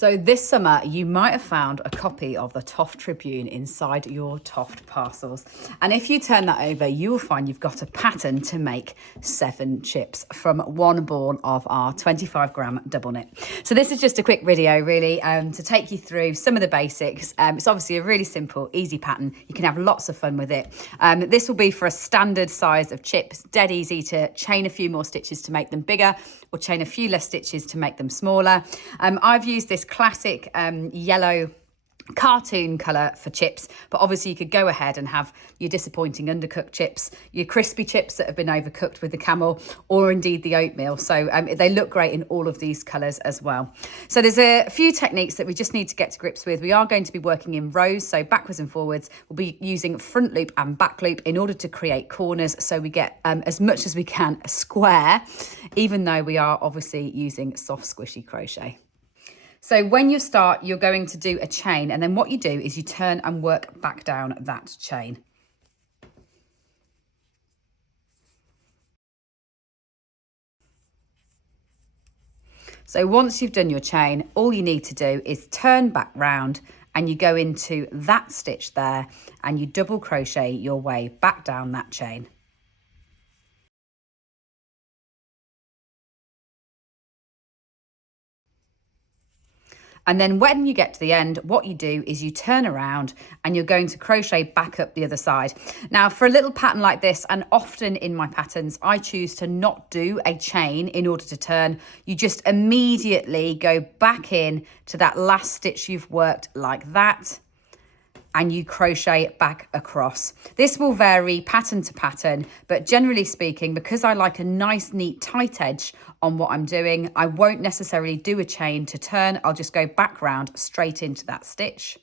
So this summer, you might have found a copy of the TOFT Tribune inside your TOFT parcels. And if you turn that over, you will find you've got a pattern to make 7 chips from one ball of our 25-gram double knit. So this is just a quick video, really, to take you through some of the basics. It's obviously a really simple, easy pattern. You can have lots of fun with it. This will be for a standard size of chips, dead easy to chain a few more stitches to make them bigger, or chain a few less stitches to make them smaller. I've used this classic yellow cartoon colour for chips, but obviously you could go ahead and have your disappointing undercooked chips, your crispy chips that have been overcooked with the camel, or indeed the oatmeal. So they look great in all of these colours as well. So there's a few techniques that we just need to get to grips with. We are going to be working in rows, so backwards and forwards. We'll be using front loop and back loop in order to create corners, so we get as much as we can a square, even though we are obviously using soft squishy crochet. So when you start, you're going to do a chain, and then what you do is you turn and work back down that chain. So once you've done your chain, all you need to do is turn back round and you go into that stitch there and you double crochet your way back down that chain. And then when you get to the end, what you do is you turn around and you're going to crochet back up the other side. Now, for a little pattern like this, and often in my patterns, I choose to not do a chain in order to turn. You just immediately go back in to that last stitch you've worked like that, and you crochet it back across. This will vary pattern to pattern, but generally speaking, because I like a nice, neat, tight edge on what I'm doing, I won't necessarily do a chain to turn. I'll just go back round straight into that stitch.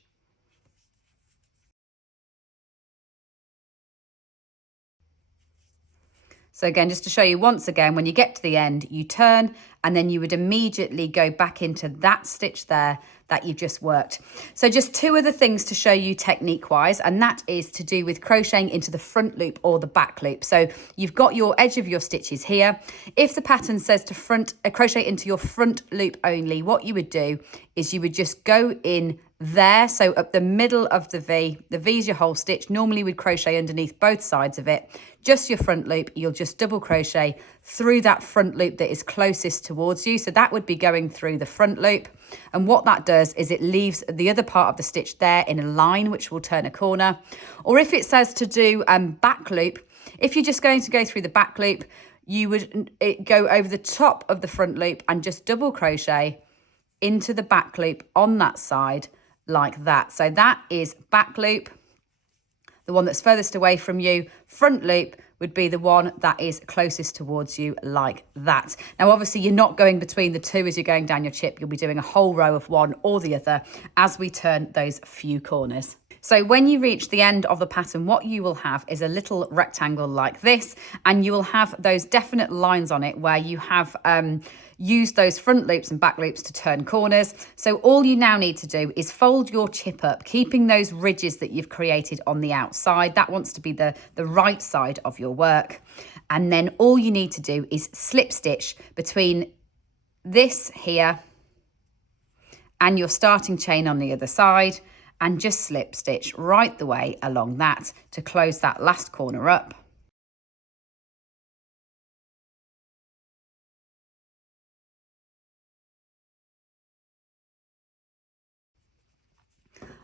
So again, just to show you once again, when you get to the end, you turn and then you would immediately go back into that stitch there that you've just worked. So just 2 other things to show you technique wise, and that is to do with crocheting into the front loop or the back loop. So you've got your edge of your stitches here. If the pattern says to crochet into your front loop only, what you would do is you would just go in there, so up the middle of the V is your whole stitch. Normally we'd crochet underneath both sides of it, just your front loop. You'll just double crochet through that front loop that is closest towards you. So that would be going through the front loop. And what that does is it leaves the other part of the stitch there in a line, which will turn a corner. Or if it says to do back loop, if you're just going to go through the back loop, you would go over the top of the front loop and just double crochet into the back loop on that side like that. So that is back loop. The one that's furthest away from you. Front loop would be the one that is closest towards you like that. Now, obviously, you're not going between the 2 as you're going down your chip. You'll be doing a whole row of one or the other as we turn those few corners. So when you reach the end of the pattern, what you will have is a little rectangle like this, and you will have those definite lines on it where you have used those front loops and back loops to turn corners. So all you now need to do is fold your chip up, keeping those ridges that you've created on the outside. That wants to be the right side of your work. And then all you need to do is slip stitch between this here and your starting chain on the other side, and just slip stitch right the way along that to close that last corner up.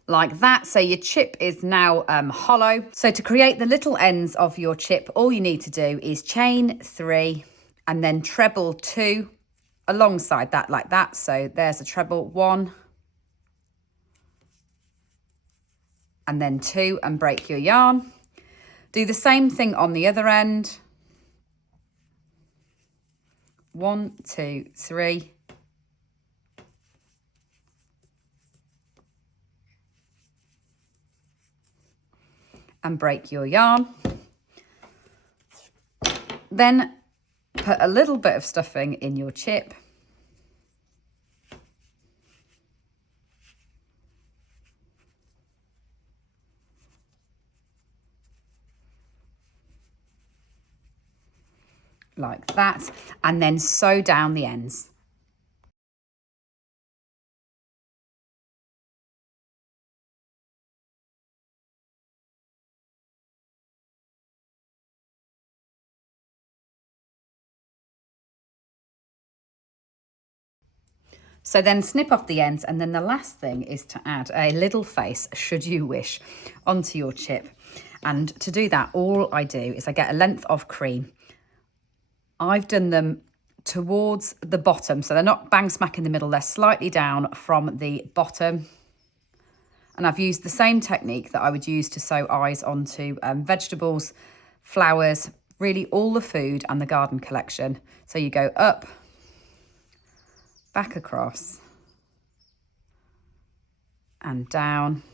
Like that. So your chip is now hollow. So to create the little ends of your chip, all you need to do is chain 3 and then treble 2 alongside that like that. So there's a treble 1 and then 2 and break your yarn. Do the same thing on the other end. 1, 2, 3. And break your yarn. Then put a little bit of stuffing in your chip. Like that, and then sew down the ends. So then snip off the ends, and then the last thing is to add a little face, should you wish, onto your chip. And to do that, all I do is I get a length of cream. I've done them towards the bottom, so they're not bang smack in the middle, they're slightly down from the bottom. And I've used the same technique that I would use to sew eyes onto vegetables, flowers, really all the food and the garden collection. So you go up, back across, and down.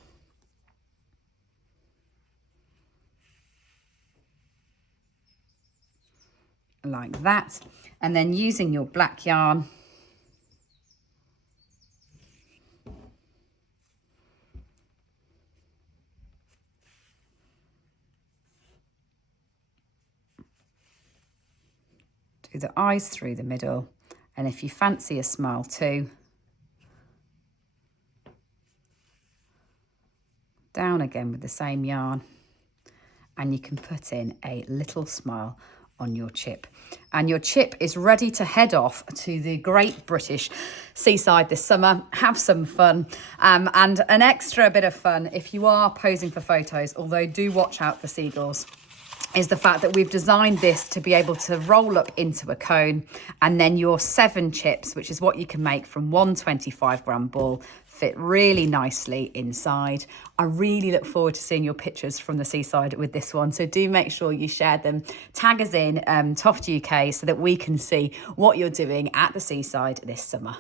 Like that. And then using your black yarn, do the eyes through the middle. And if you fancy a smile too, down again with the same yarn, and you can put in a little smile on your chip. And your chip is ready to head off to the Great British Seaside this summer. Have some fun. And an extra bit of fun if you are posing for photos, although do watch out for seagulls, is the fact that we've designed this to be able to roll up into a cone, and then your 7 chips, which is what you can make from one 25-gram ball, fit really nicely inside. I really look forward to seeing your pictures from the seaside with this one, so do make sure you share them. Tag us in TOFT UK so that we can see what you're doing at the seaside this summer.